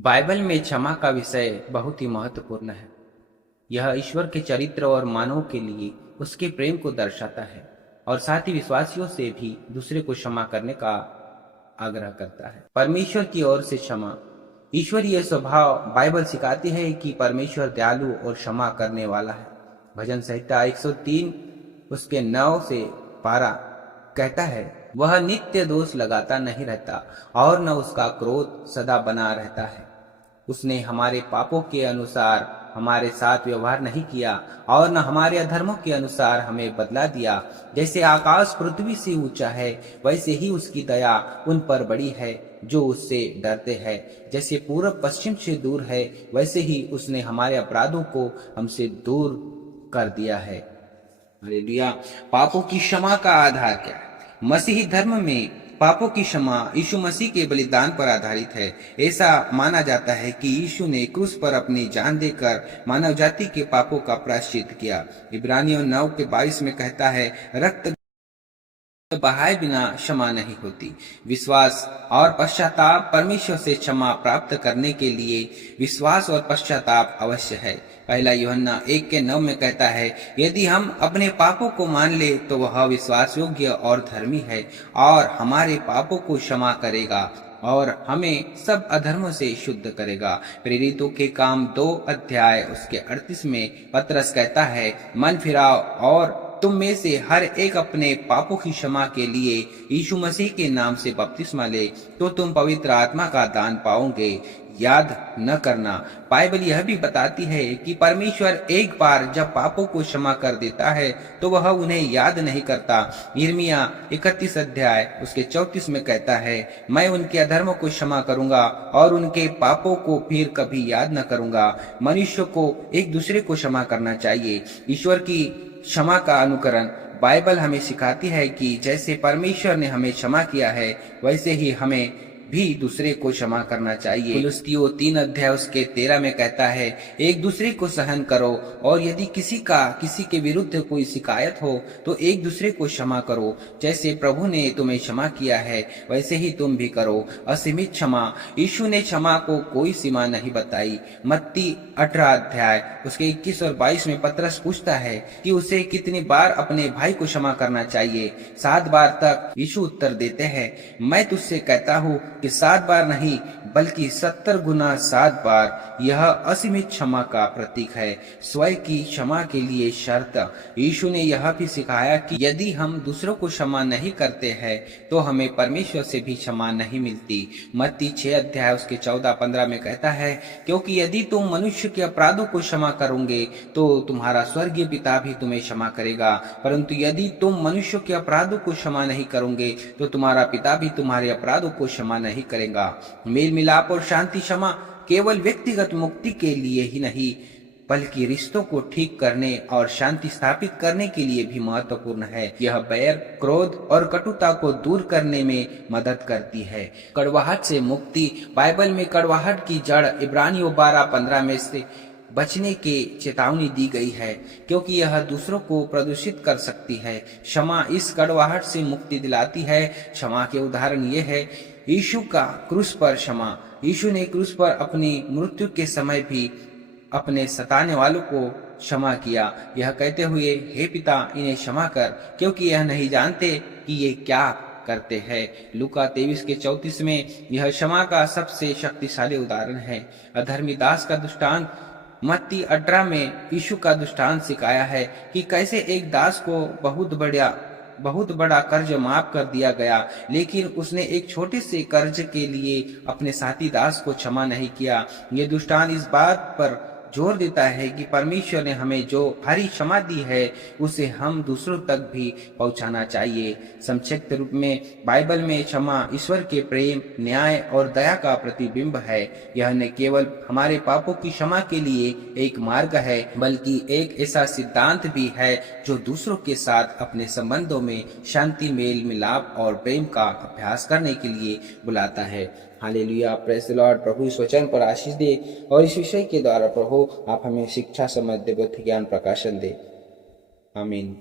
Bible में क्षमा का विषय बहुत ही महत्वपूर्ण है। यह ईश्वर के चरित्र और मानव के लिए उसके प्रेम को दर्शाता है और साथ ही विश्वासियों से भी दूसरे को क्षमा करने का आग्रह करता है। परमेश्वर की ओर से क्षमा। ईश्वरीय स्वभाव बाइबल सिखाती है कि परमेश्वर दयालु और क्षमा करने वाला है। भजन संहिता 103 उसके 9 से 12 कहता है, वह नित्य दोष लगाता नहीं रहता और न उसका क्रोध सदा बना रहता है। उसने हमारे पापों के अनुसार हमारे साथ व्यवहार नहीं किया और न हमारे अधर्मों के अनुसार हमें बदला दिया। जैसे आकाश पृथ्वी से ऊंचा है, वैसे ही उसकी दया उन पर बड़ी है जो उससे डरते हैं। जैसे पूरब पश्चिम से दूर है, वैसे ही उसने हमारे अपराधों को हमसे दूर कर दिया है। हालेलुया। पापों की क्षमा का आधार क्या है? मसीही धर्म में पापों की क्षमा यीशु मसीह के बलिदान पर आधारित है। ऐसा माना जाता है कि यीशु ने क्रूस पर अपनी जान देकर मानव जाति के पापों का प्रायश्चित किया। इब्रानियों 9 के 22 में कहता है, रक्त बहाए बिना क्षमा नहीं होती। विश्वास और पश्चाताप। परमेश्वर से क्षमा प्राप्त करने के लिए विश्वास और पश्चाताप अवश्य है। पहला यूहन्ना 1 के 9 में कहता है, यदि हम अपने पापों को मान ले तो वह विश्वास योग्य और धर्मी है और हमारे पापों को क्षमा करेगा और हमें सब अधर्मों से शुद्ध करेगा। प्रेरितों के काम 2 अध्याय उसके 38 में पतरस कहता है, मन फिराओ और तुम में से हर एक अपने पापों की क्षमा के लिए यीशु मसीह के नाम से बपतिस्मा ले, तो तुम पवित्र आत्मा का दान पाओगे। याद न करना। बाइबल यह भी बताती है कि परमेश्वर एक बार जब पापों को क्षमा कर देता है तो वह उन्हें याद नहीं करता। यिर्मयाह 31 अध्याय उसके 34 में कहता है, मैं उनके अधर्मों को क्षमा करूंगा और उनके पापों को फिर कभी याद न करूंगा। मनुष्य को एक दूसरे को क्षमा करना चाहिए। ईश्वर की क्षमा का अनुकरण। बाइबल हमें सिखाती है कि जैसे परमेश्वर ने हमें क्षमा किया है, वैसे ही हमें भी दूसरे को क्षमा करना चाहिए। फिलिस्तियों 3 अध्याय उसके 13 में कहता है, एक दूसरे को सहन करो और यदि किसी के विरुद्ध कोई शिकायत हो तो एक दूसरे को क्षमा करो। जैसे प्रभु ने तुम्हें क्षमा किया है, वैसे ही तुम भी करो। असीमित क्षमा। यीशु ने क्षमा को कोई सीमा नहीं बताई। मत्ती 18 अध्याय उसके 21 और 22 में पतरस पूछता है कि उसे कितनी बार अपने भाई को क्षमा करना चाहिए। 7 बार तक। यीशु उत्तर देते हैं, मैं तुझसे कहता हूँ कि 7 बार नहीं बल्कि 70 गुना 7 बार। यह असीमित क्षमा का प्रतीक है। स्वयं की क्षमा के लिए शर्त। यीशु ने यह भी सिखाया कि यदि हम दूसरों को क्षमा नहीं करते हैं तो हमें परमेश्वर से भी क्षमा नहीं मिलती। मत्ती 6 अध्याय उसके 14-15 में कहता है, क्योंकि यदि तुम मनुष्य के अपराधों को क्षमा करोगे तो तुम्हारा स्वर्गीय पिता भी तुम्हें क्षमा करेगा, परंतु यदि तुम मनुष्य के अपराधों को क्षमा नहीं करोगे तो तुम्हारा पिता भी तुम्हारे अपराधों को क्षमा नहीं करेगा। मेल मिलाप और शांति क्षमा केवल व्यक्तिगत मुक्ति के लिए ही नहीं बल्कि रिश्तों को ठीक करने और शांति स्थापित करने के लिए भी महत्वपूर्ण है। यह बैर, क्रोध और कटुता को दूर करने में मदद करती है। कड़वाहट से मुक्ति। बाइबल में कड़वाहट की जड़ इब्रानियों 12:15 में से बचने की चेतावनी दी गई है, क्योंकि यह दूसरों को प्रदूषित कर सकती है। क्षमा इस कड़वाहट से मुक्ति दिलाती है। क्षमा के उदाहरण ये है, यीशु का क्रूस पर क्षमा। यीशु ने क्रूस पर अपनी मृत्यु के समय भी अपने सताने वालों को क्षमा किया, यह कहते हुए, हे पिता इन्हें क्षमा कर, क्योंकि यह नहीं जानते कि ये क्या करते हैं। लूका 23 के 34 में यह क्षमा का सबसे शक्तिशाली उदाहरण है। अधर्मी दास का दृष्टांत। मत्ती 18 में यीशु का दृष्टांत सिखाया है कि कैसे एक दास को बहुत बड़ा कर्ज माफ कर दिया गया, लेकिन उसने एक छोटे से कर्ज के लिए अपने साथी दास को क्षमा नहीं किया। ये दृष्टांत इस बात पर जोर देता है कि परमेश्वर ने हमें जो भारी क्षमा दी है उसे हम दूसरों तक भी पहुंचाना चाहिए। संक्षिप्त रूप में बाइबल में क्षमा ईश्वर के प्रेम, न्याय और दया का प्रतिबिंब है। यह न केवल हमारे पापों की क्षमा के लिए एक मार्ग है, बल्कि एक ऐसा सिद्धांत भी है जो दूसरों के साथ अपने संबंधों में शांति, मेल मिलाप और प्रेम का अभ्यास करने के लिए बुलाता है। Hallelujah, praise the lord. प्रभु इस वचन पर आशीष दे और इस विषय के द्वारा प्रभु आप हमें शिक्षा, समझ दे, बुद्धि, ज्ञान, प्रकाशन दे। आमीन।